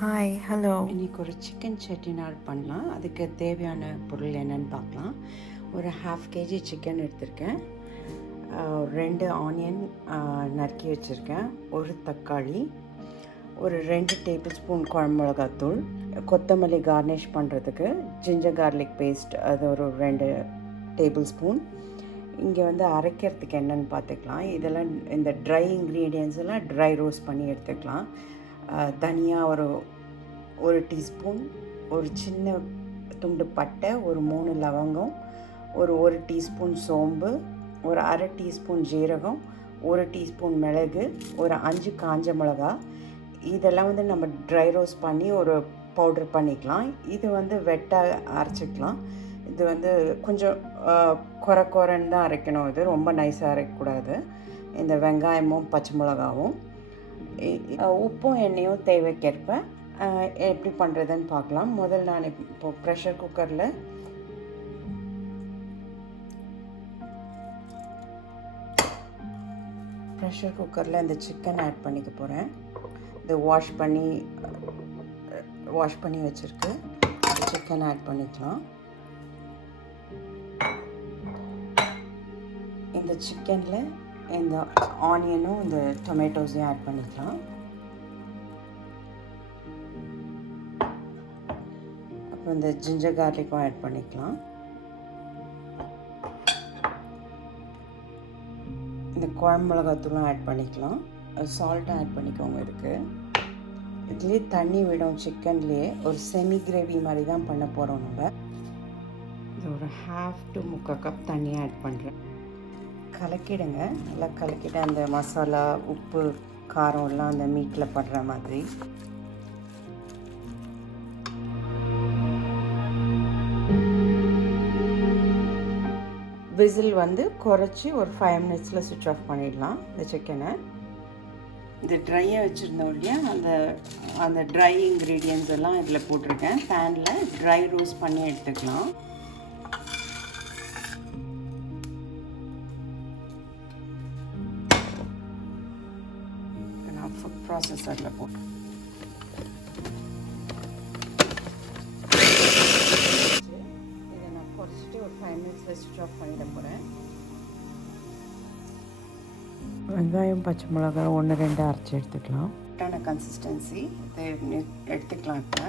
Hi hello இன்னைக்கு ஒரு chicken Chettinad பண்ணலாம். அதுக்கு தேவையான பொருள் என்னன்னு பார்க்கலாம். ஒரு ஹாஃப் கேஜி சிக்கன் எடுத்திருக்கேன். ரெண்டு ஆனியன் நறுக்கி வச்சுருக்கேன். ஒரு தக்காளி ஒரு ரெண்டு டேபிள் ஸ்பூன் குழம்பு கொத்தமல்லி கார்னிஷ் பண்ணுறதுக்கு ஜிஞ்சர் கார்லிக் பேஸ்ட் அது ஒரு ரெண்டு டேபிள் ஸ்பூன் இங்கே வந்து அரைக்கிறதுக்கு என்னென்னு பார்த்துக்கலாம். இதெல்லாம் இந்த ட்ரை இன்க்ரீடியன்ஸ் எல்லாம் ட்ரை ரோஸ்ட் பண்ணி எடுத்துக்கலாம். தனியாக ஒரு ஒரு டீஸ்பூன் ஒரு சின்ன துண்டு பட்டை ஒரு மூணு லவங்கம் ஒரு ஒரு டீஸ்பூன் சோம்பு ஒரு அரை டீஸ்பூன் ஜீரகம் ஒரு டீஸ்பூன் மிளகு ஒரு அஞ்சு காஞ்ச மிளகா. இதெல்லாம் வந்து நம்ம ட்ரை ரோஸ்ட் பண்ணி ஒரு பவுடர் பண்ணிக்கலாம். இது வந்து வெட்டாக அரைச்சிக்கலாம். இது வந்து கொஞ்சம் குறை குறைன்னு தான் அரைக்கணும். இது ரொம்ப நைஸாக அரைக்கக்கூடாது. இந்த வெங்காயமும் பச்சை மிளகாவும். உப்பும் எண்ணெயும் தேவைக்கேற்ப எப்படி பண்ணுறதுன்னு பார்க்கலாம். முதல் நான் இப்போ ப்ரெஷர் குக்கரில் ப்ரெஷர் குக்கரில் இந்த சிக்கன் ஆட் பண்ணிக்க போகிறேன் இது வாஷ் பண்ணி வாஷ் பண்ணி வச்சுருக்கு. சிக்கன் ஆட் பண்ணிக்கலாம். இந்த சிக்கனில் இந்த ஆனியனும் இந்த டொமேட்டோஸையும் ஆட் பண்ணிக்கலாம். அப்புறம் இந்த ஜிஞ்சர் கார்லிக்கும் ஆட் பண்ணிக்கலாம். இந்த குழம்பு மிளகாத்தூளும் ஆட் பண்ணிக்கலாம். சால்ட்டும் ஆட் பண்ணிக்கோங்க இதுக்கு. இதுலேயே தண்ணி விடும் சிக்கன்லேயே ஒரு செமி கிரேவி மாதிரி தான் பண்ண போகிறோம் நம்ம. இது ஒரு ஹாஃப் டு முக்கால் கப் தண்ணி ஆட் பண்ணுறேன் கலக்கிடுங்க. நல்லா கலக்கிட்டு அந்த மசாலா உப்பு காரம் எல்லாம் அந்த மீட்டில் படுற மாதிரி. விசில் வந்து குறைச்சி ஒரு ஃபைவ் மினிட்ஸில் சுவிட்ச் ஆஃப் பண்ணிடலாம் இந்த சிக்கனை இந்த ட்ரையாக வச்சுருந்தோம் இல்லையா? அந்த அந்த ட்ரை இன்க்ரீடியன்ஸ் எல்லாம் இதில் போட்டிருக்கேன். பேனில் ட்ரை ரோஸ் பண்ணி எடுத்துக்கலாம். ப்ராசஸரில் போட்டு இதை நான் குறைச்சிட்டு ஒரு ஃபைவ் மினிட்ஸில் சுவிட்ச் ஆஃப் பண்ணிட போகிறேன் வெங்காயம் பச்சை மிளகாய் ஒன்று ரெண்டு அரைச்சி எடுத்துக்கலாம். கரெக்டான கன்சிஸ்டன்சி இதை எடுத்துக்கலாம் இப்போ.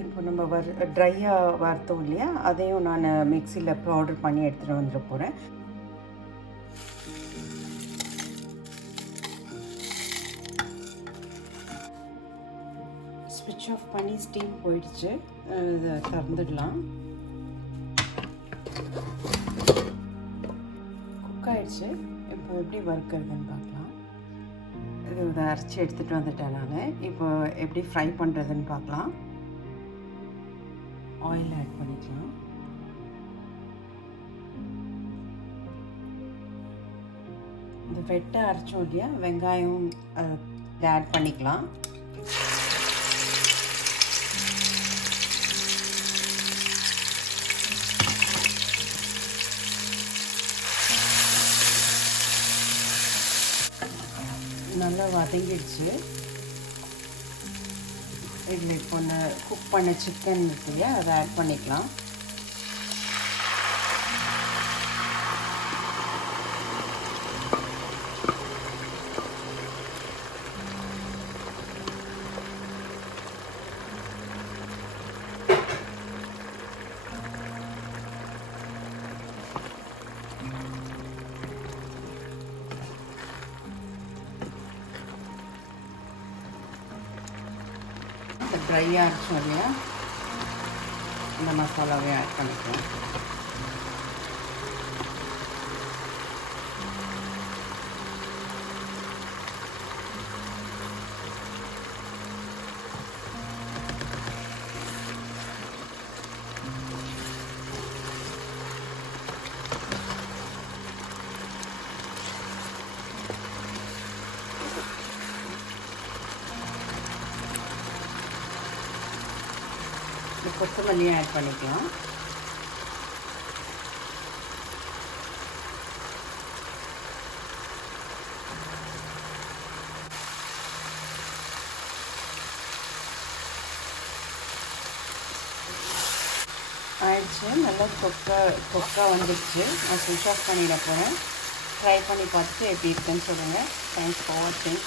இப்போ நம்ம வர் ட்ரையாக வறுத்தோம் இல்லையா? அதையும் நான் மிக்சியில் பவுடர் பண்ணி எடுத்துகிட்டு வந்துட போகிறேன் ஸ்விட்ச் ஆஃப் பண்ணி ஸ்டீம் போயிடுச்சு. இதை திறந்துடலாம். குக் ஆயிடுச்சு. இப்போ எப்படி வறுக்கிறதுன்னு பார்க்கலாம். இது இதை அரைச்சி எடுத்துகிட்டு வந்துட்டேன் நான். இப்போ எப்படி ஃப்ரை பண்ணுறதுன்னு பார்க்கலாம். ஆயில் ஆட் பண்ணிக்கலாம். இந்த வெட்டை அரைச்சோம் இல்லையா? வெங்காயம் ஆட் பண்ணிக்கலாம். நல்லா வதங்கிடுச்சு. இதில் இப்போ இந்த குக் பண்ண சிக்கன் இருக்கு இல்லையா அதை ஆட் பண்ணிக்கலாம். ட்ரையாக இருக்கும் இல்லையா? இந்த மசாலாவே ஆட் பண்ணிக்கலாம். கொத்தமல்லியும் ஆட் பண்ணிக்கலாம். ஆயிடுச்சு. நல்லா தொக்கா கொக்கா வந்துடுச்சு. நான் சுவிட்ச் ஆஃப் பண்ணிட போகிறேன் ட்ரை பண்ணி பார்த்துட்டு எப்படி இருக்குன்னு சொல்லுங்கள் தேங்க்ஸ் ஃபார் வாட்சிங்